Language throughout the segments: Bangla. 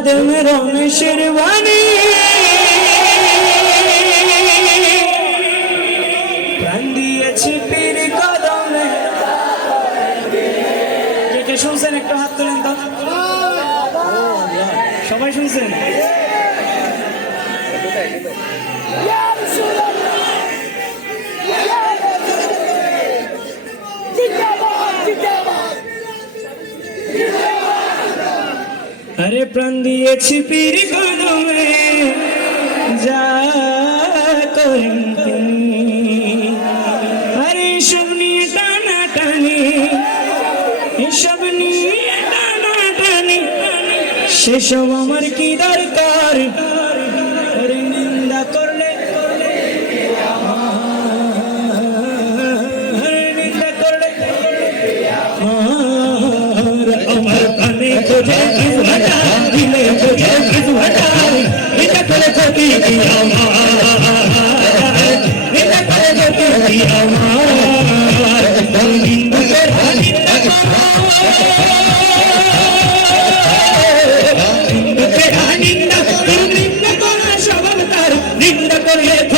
আদম রমেশের বাণী যারে প্রাণ দিয়েছি পীর কদমে। যা করেন আরে সব নিয়ে টানা টানি এসব নিয়ে টানা টানি সেসব আমার কি দরকার? নিন্দা করলে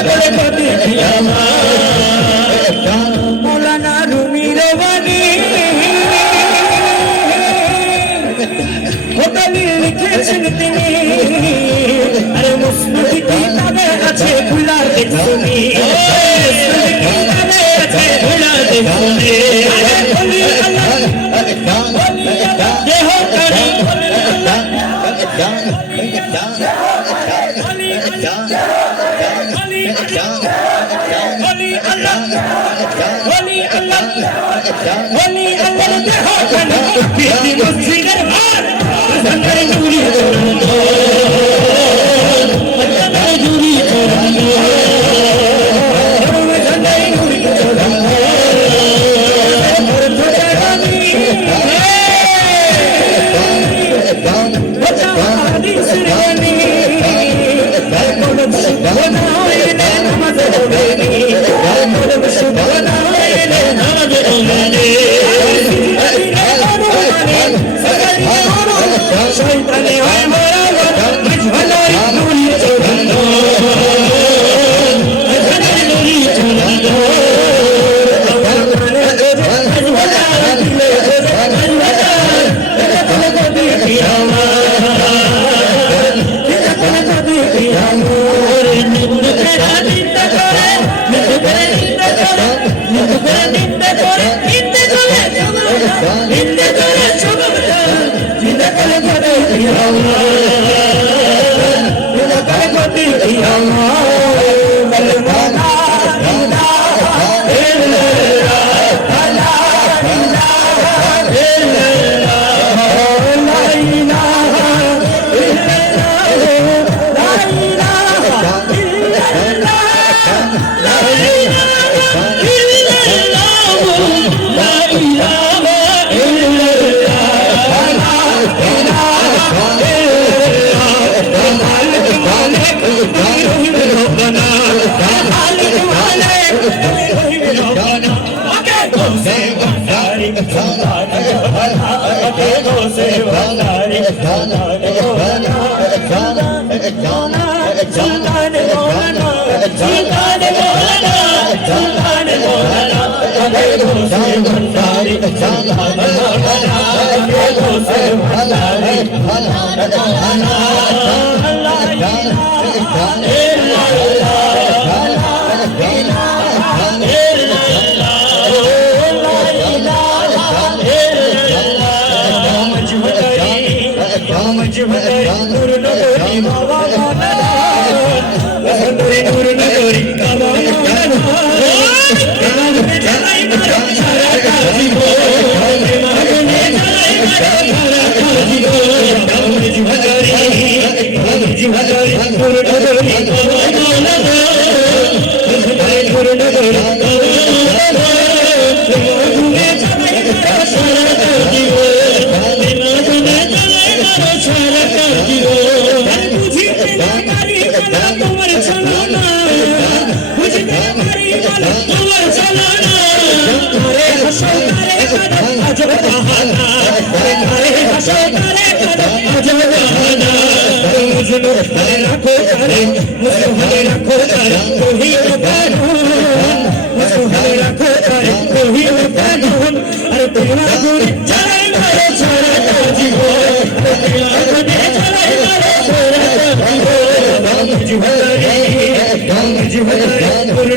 Gracias বলি আল্লাহর দেহ খানি বিধি মুসলিমের ভার। সন্তার নুরি করুন সন্তার নুরি করুন সন্তার নুরি করুন বনাও Allah Allah তোমার মুঝলো আরে রাখো করে মুঝলো আরে রাখো করে কোহি না কানুন মুঝলো আরে রাখো করে কানুন আরে তোমার গুণ চালাই মারে ছাড়া জীবন জীবন খালি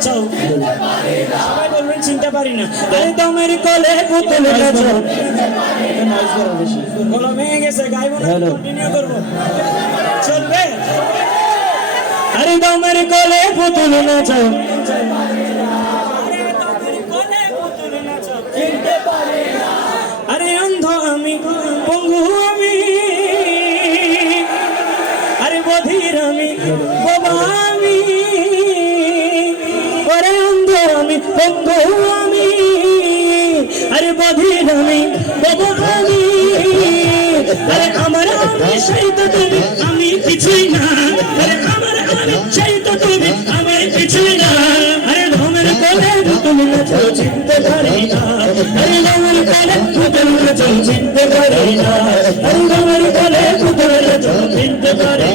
পুতুল সবাই বলবেন চিনতে পারি না। আরে দমের কলে পুতুল নাচাও গলা ভেঙে গেছে গাইবো না কন্টিনিউ করব। চলবে? আরে দমের কলে পুতুল নাচাও। আরে অন্ধ আমি পঙ্গু আমি আরে বধির আমি বাবা আমি, আরে বধির আমি, বাবু আমি, আরে আমার আমি সেই তো তুমি, আমি কিছুই না। আরে আমার আমি সেই তো তুমি, আমি কিছুই না। আরে ঢোঙের কোলে তুমি নাচো চিনতে পারি না। আরে ঢোঙের কোলে তুমি নাচো চিনতে পারি না। আরে ঢোঙের কোলে তুমি নাচো চিনতে পারি